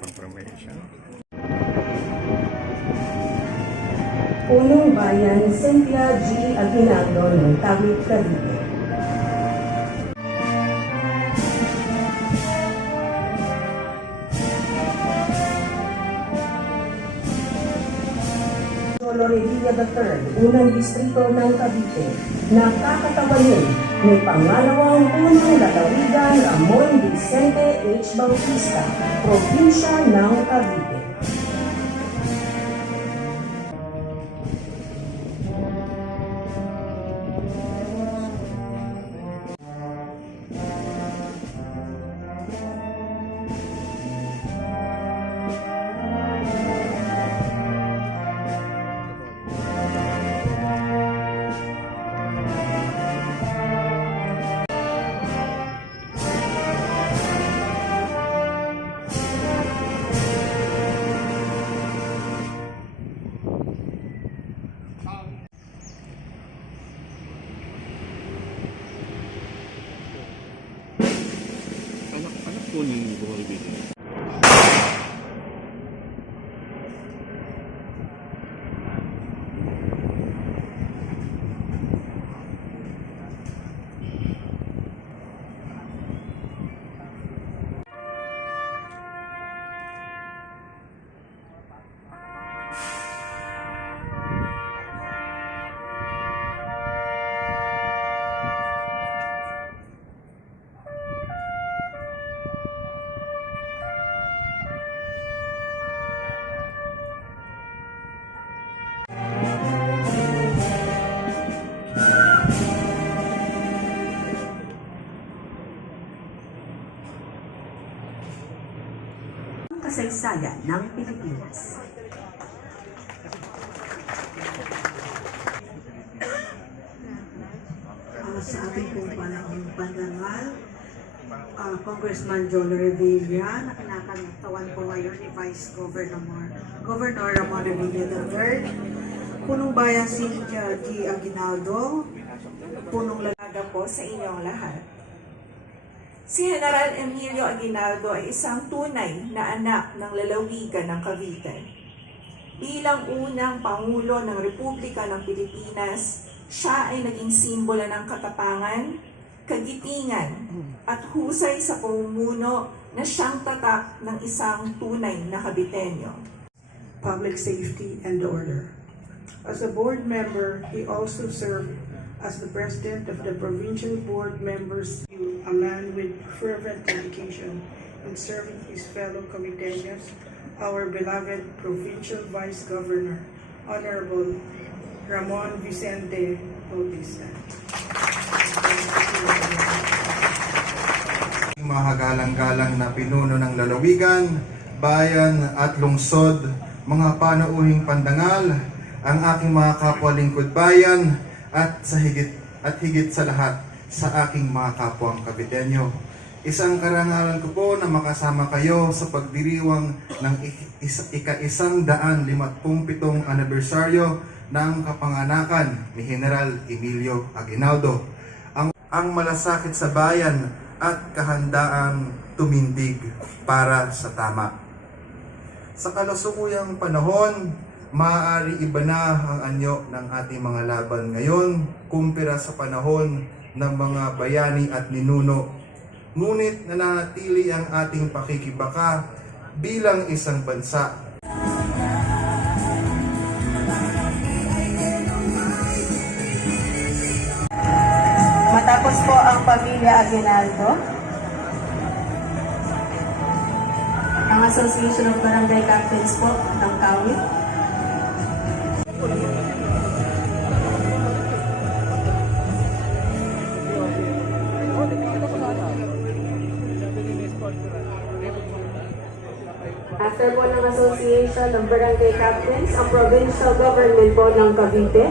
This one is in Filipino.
confirmation. Punong Bayan Cynthia G. Aguinaldo ng Tawid, Cavite. Loredilla III, unang distrito ng Cavite, nakakatawanin may pangalawang punong lalawigan Ramon Vicente H. Bautista, probinsya ng Cavite. Anak po ni Buhay Bigay. Kasaysayan ng Pilipinas. Sa ating pong panahong pandangal, Congressman Joel Revilla, na kinakatawan po ngayon ni Vice Governor Ramon Revilla III, Punong Bayan Cynthia G. Aguinaldo, punong lalaga po sa inyong lahat. Si General Emilio Aguinaldo ay isang tunay na anak ng lalawigan ng Cavite. Bilang unang Pangulo ng Republika ng Pilipinas, siya ay naging simbolo ng katapangan, kagitingan, at husay sa pamumuno na siyang tatak ng isang tunay na Caviteño. Public safety and order. As a board member, he also served as the president of the provincial board members, a man with fervent dedication in serving his fellow Caviteños, our beloved provincial vice governor, Honorable Ramon Vicente Bautista. Mahagalang-galang na pinuno ng lalawigan, bayan at lungsod, mga panauhing pandangal, ang aking mga kapwa lingkod bayan, at higit sa lahat sa aking mga kapwang Caviteño. Isang karangalan ko po na makasama kayo sa pagdiriwang ng ika-157 anibersaryo ng kapanganakan ni General Emilio Aguinaldo. Ang malasakit sa bayan at kahandaan tumindig para sa tama. Sa kalusukuyang panahon, maaari iba na ang anyo ng ating mga laban ngayon kumpara sa panahon ng mga bayani at ninuno. Ngunit nananatili ang ating pakikibaka bilang isang bansa. Matapos po ang pamilya Aguinaldo, ang Association of Barangay Captains po ng Kawit, after po ng Association of Barangay Captains, ang provincial government po ng Cavite,